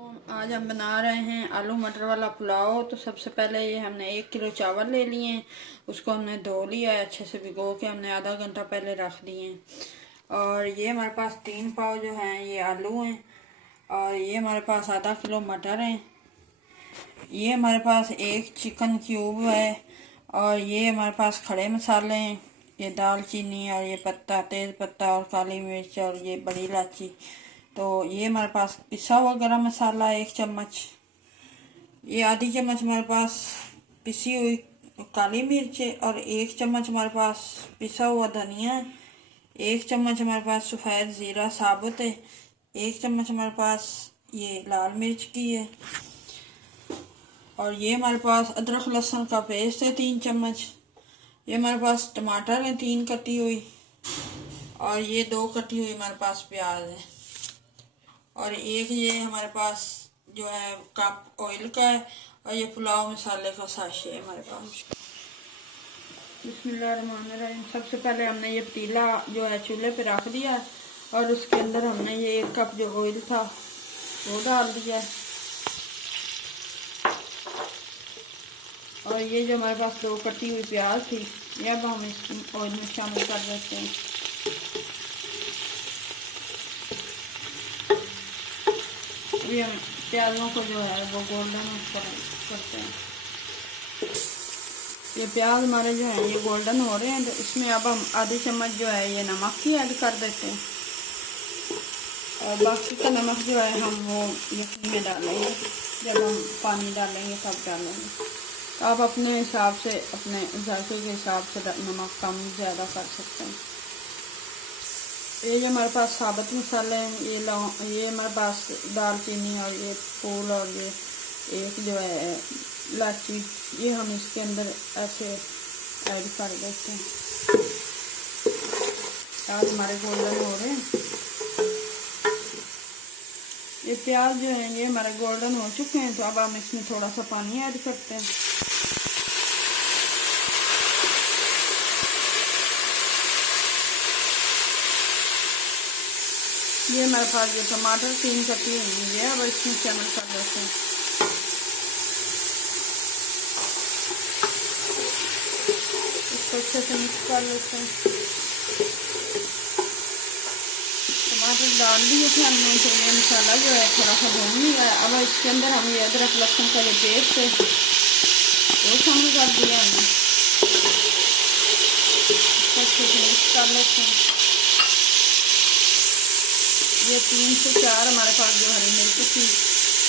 आज हम बना रहे हैं आलू मटर वाला पुलाव। तो सबसे पहले ये हमने 1 किलो चावल ले लिए हैं। उसको हमने धो लिया है, अच्छे से भिगो के हमने आधा घंटा पहले रख दिए हैं। और ये हमारे पास 3 पाव जो हैं ये आलू हैं। और ये हमारे पास आधा किलो मटर हैं। ये हमारे पास 1 चिकन क्यूब है। और ये हमारे पास खड़े मसाले हैं, ये दालचीनी और ये पत्ता, तेज पत्ता और काली मिर्च और ये बड़ी इलायची। तो ये हमारे पास पिसा हुआ गरम मसाला 1 चम्मच। ये आधी चम्मच हमारे पास पिसी हुई काली मिर्च है। और 1 चम्मच हमारे पास पिसा हुआ धनिया है। 1 चम्मच हमारे पास सफ़ेद ज़ीरा साबुत है। 1 चम्मच हमारे पास ये लाल मिर्च की है। और ये हमारे पास अदरक लहसुन का पेस्ट है 3 चम्मच। ये हमारे पास टमाटर है 3 कटी हुई। और ये 2 कटी हुई हमारे पास प्याज है। और एक ये हमारे पास जो है कप ऑयल का है। और ये पुलाव मसाले का साशे है हमारे पास। बिस्मिल्लाहिर्रहमानिर्रहीम। सबसे पहले हमने ये पतीला जो है चूल्हे पे रख दिया है। और उसके अंदर हमने ये 1 कप जो ऑयल था वो डाल दिया है। और ये जो हमारे पास 2 कटी हुई प्याज थी ये अब हम इस ऑयल में शामिल कर देते हैं। अभी हम प्याज़ों को जो है वो गोल्डन करते हैं। ये प्याज हमारे जो है ये गोल्डन हो रहे हैं। तो इसमें अब हम आधी चम्मच जो है ये नमक की ऐड कर देते हैं। और बाकी का नमक जो है हम वो यखनी में डालेंगे, जब हम पानी डालेंगे तब डालेंगे। तो आप अपने हिसाब से, अपने जायके के हिसाब से नमक कम ज़्यादा कर सकते हैं। ये जो हमारे पास साबुत मसाले हैं ये हमारे पास दालचीनी और ये फूल और ये एक जो है इलायची, ये हम इसके अंदर ऐसे ऐड कर देते हैं। प्याज हमारे गोल्डन हो रहे हैं। ये प्याज जो है ये हमारे गोल्डन हो चुके हैं। तो अब हम इसमें थोड़ा सा पानी ऐड करते हैं। ये हमारे पास जो टमाटर 3 कटी हुई है अब इसमें शामिल कर देते हैं। इसको अच्छे से मिक्स कर लेते हैं। टमाटर डाल दिए थे हमने, तो ये मसाला जो है थोड़ा सा भून लिया है। अब इसके अंदर हम ये अदरक लहसुन का जो पेस्ट है वो शामिल कर दिया हमने। अच्छे से मिक्स कर लेते हैं। ये 3 से 4 हमारे पास जो हरी मिर्च की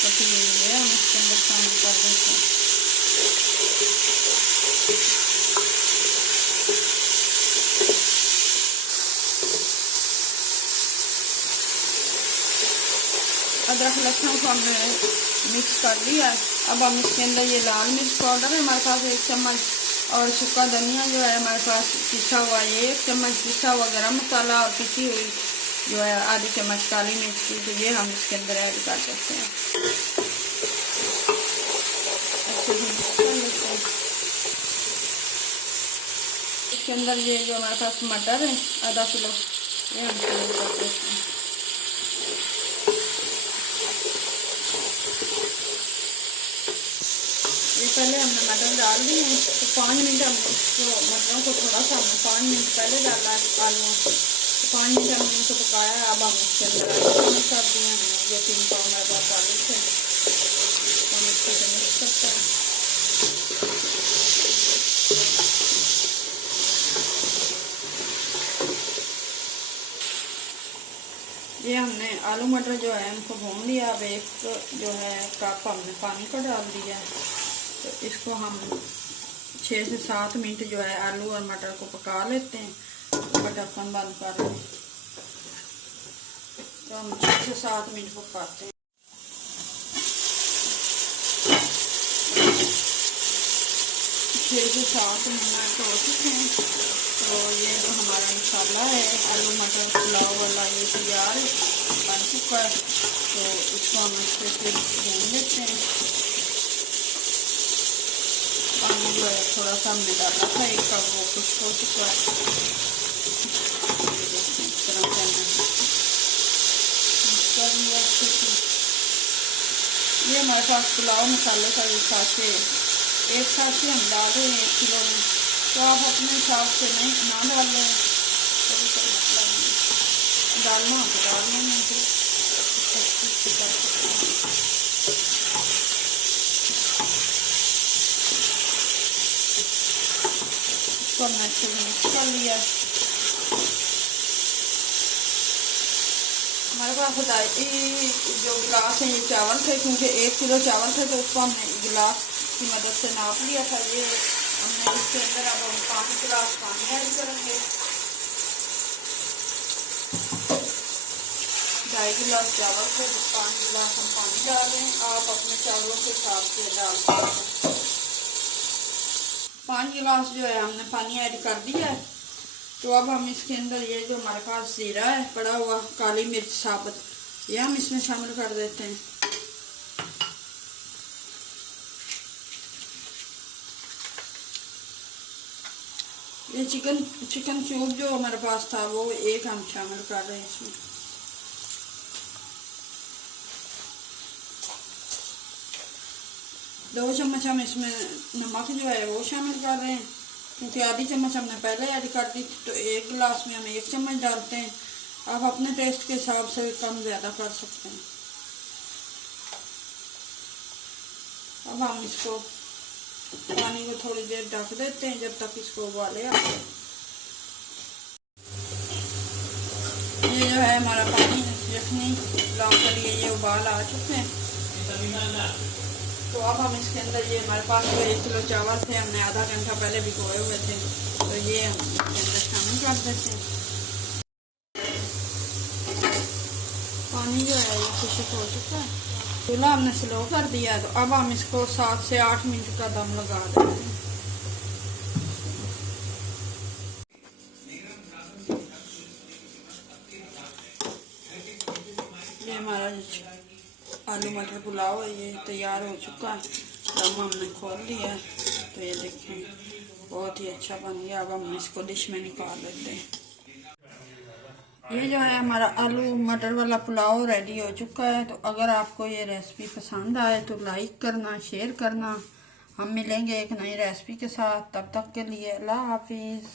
कटी हुई है हम इसके अंदर शामिल कर देते हैं। अदरक लहसुन को हमने मिक्स कर दिया। अब हम इसके अंदर ये लाल मिर्च पाउडर है हमारे पास 1 चम्मच। और सूखा धनिया जो है हमारे पास पिसा हुआ ये 1 चम्मच, पिसा हुआ गरम मसाला और पिसी हुई जो है आधी चम्मच काली मिर्च की, तो ये हम इसके अंदर ऐड कर देते हैं। अच्छे से मिक्स कर लेते हैं। इसके अंदर ये जो हमारे पास मटर है आधा किलो ये हम शामिल कर देते हैं। ये पहले हमने मटर डाल दिए हैं। तो 5 मिनट हमने इसको मटरों को थोड़ा सा हमने 5 मिनट पहले डाला है आलूओं को। 5 मिनट हमने इनको पकाया है। अब हम इसके अंदर आलू शामिल कर दिए हमने जो 3 पाव हमारे पास आलू थे। हम अच्छे से मिक्स करते हैं। ये हमने आलू मटर जो है इनको भून लिया। अब 1 जो है कप हमने पानी का डाल दिया है। तो इसको हम 6 से 7 मिनट जो है आलू और मटर को पका लेते हैं। ढक्कन बंद कर लें। तो हम 6 से 7 मिनट पकाते हैं। 6 से 7 मिनट हो चुके हैं। तो ये जो हमारा मसाला है आलू मटर पुलाव वाला ये तैयार है, बन चुका है। तो इसको हम अच्छे से भून लेते हैं। पानी जो है थोड़ा सा हमने डाला था 1 कप, वो खुश्क हो चुका है। इस तरह से हमने कर लिया अच्छे से। ये हमारे पास पुलाव मसाले का ये साथे, एक साथे हम डाल रहे हैं 1 किलो में, तो आप अपने हिसाब से नहीं ना डाल लें, कोई मतलब नहीं, डालना हो तो डाल लें, नहीं तो हमने अच्छे से मिक्स कर लिया। हमारे पास बताई जो गिलास है ये चावल थे, क्योंकि 1 किलो चावल थे तो उसको हमने गिलास की मदद से नाप लिया था। ये हमने इसके अंदर अब हम 5 गिलास पानी ऐड करेंगे। 2.5 गिलास चावल थे तो 5 गिलास हम पानी डाल रहे हैं। आप अपने चावलों के हिसाब से डाल सकते हैं। 5 गिलास जो है हमने पानी ऐड कर दिया है। तो अब हम इसके अंदर ये जो हमारे पास जीरा है पड़ा हुआ, काली मिर्च साबुत, ये हम इसमें शामिल कर देते हैं। ये चिकन क्यूब जो हमारे पास था वो एक हम शामिल कर रहे हैं इसमें। दो चम्मच हम इसमें नमक जो है वो शामिल कर रहे हैं, क्योंकि आधी चम्मच हमने पहले ऐड कर दी थी, तो 1 गिलास में हम 1 चम्मच डालते हैं। आप अपने टेस्ट के हिसाब से कम ज़्यादा कर सकते हैं। अब हम इसको पानी को थोड़ी देर ढक देते हैं जब तक इसको उबाले आते हैं। ये जो है हमारा पानी यखनी पुलाव के लिए ये उबाल आ चुके हैं। तो अब हम इसके अंदर ये हमारे पास जो 1 किलो चावल थे हमने आधा घंटा पहले भिगोए हुए थे, तो ये हम इसके अंदर शामिल कर देते हैं। पानी जो है ये खुश्क हो चुका है, चूल्हा हमने स्लो कर दिया है। तो अब हम इसको 7 से 8 मिनट का दम लगा देते हैं। ये हमारा आलू मटर पुलाव है ये तैयार हो चुका है। दम हमने खोल लिया है, तो ये देखें बहुत ही अच्छा बन गया। अब हम इसको डिश में निकाल लेते हैं। ये जो है हमारा आलू मटर वाला पुलाव रेडी हो चुका है। तो अगर आपको ये रेसिपी पसंद आए तो लाइक करना, शेयर करना। हम मिलेंगे एक नई रेसिपी के साथ, तब तक के लिए अल्लाह हाफिज़।